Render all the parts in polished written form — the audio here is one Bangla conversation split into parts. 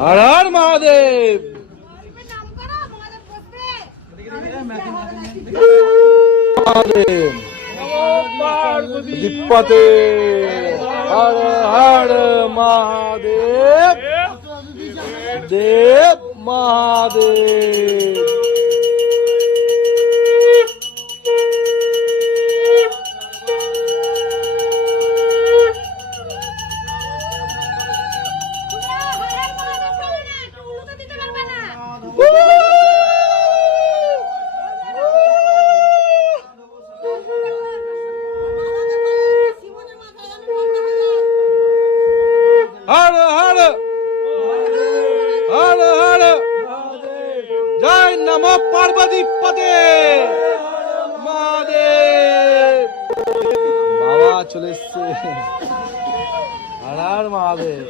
হর হর মহাদেব। দীপতে হর হর মহাদেব, দেব মহাদেব। হর হর হর হর জয় নমঃ পার্বতী পদে মহাদেব। বাবা চলে এসছে। হর হর মহাদেব।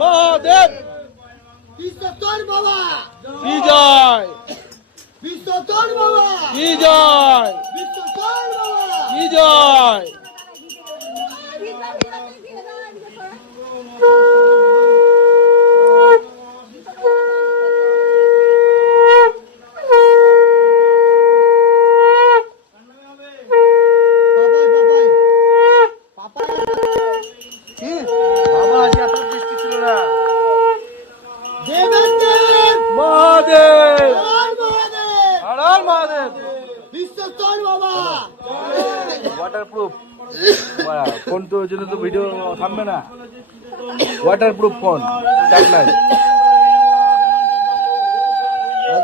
মহাদেব বিশ্বতর বাবা কি জয়, বিশ্বতর বাবা কি জয়, বিশ্বতর বাবা কি জয়। বাবা আজ এত বৃষ্টি ছিল না। মহাদেব হর হর মহাদেব। বিশ্বতর বাবা ওয়াটারপ্রুফ ফোন, তো ওই জন্য তো ভিডিও থামবে না। ওয়াটারপ্রুফ ফোন চাকলাই।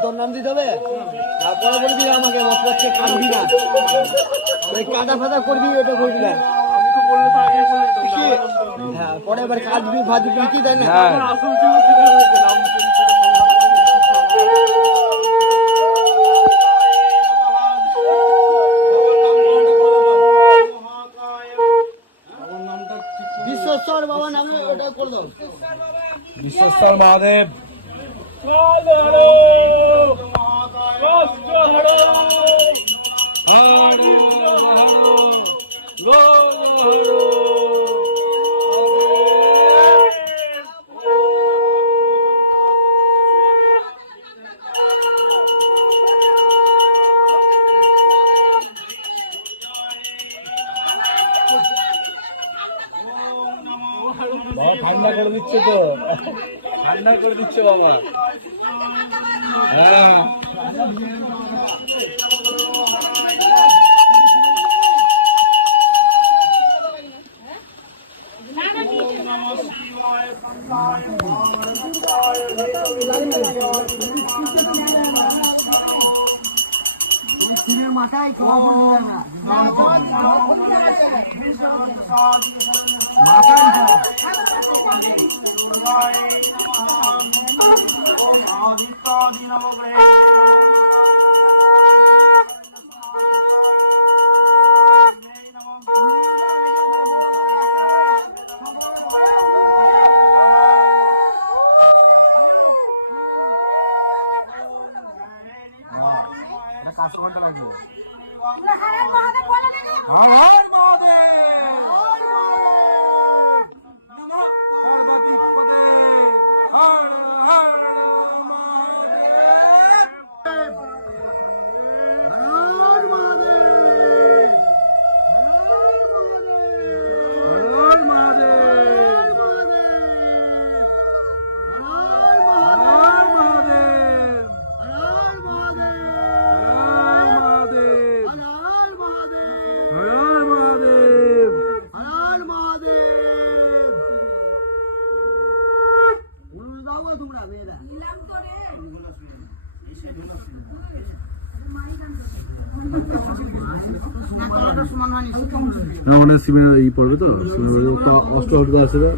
তোর নাম দিতে হবে, তারপরে বলবি আমাকে মত করছে কাটবি না, ওই কাটা ফাটা করবি, ওটা করবি না। হ্যাঁ, পরে এবার কাটবি ভাজবি কি তাই না? বিশ্বস্তর বাবা নামে ওটা করে দাও। বিশ্বস্তর মহাদেব। বাবা ঠান্ডা করে দিচ্ছে তো, ঠান্ডা করে দিচ্ছে বাবা। হ্যাঁ মাথায় কাস্টমারটা লাগবে। হর হর মহাদেব। নমঃ পার্বতী পদে হর হর মহাদেব। হর মহাদেব, হর মহাদেব, হর মহাদেব, হর মহাদেব, হর মহাদেব, হর মহাদেব, হর হর মহাদেব, মহাদেব। হর মহাদেব। উড়ে দাও তোমরা মেয়েরা। মানে সিমের এই পড়বে তো, অষ্ট আছে না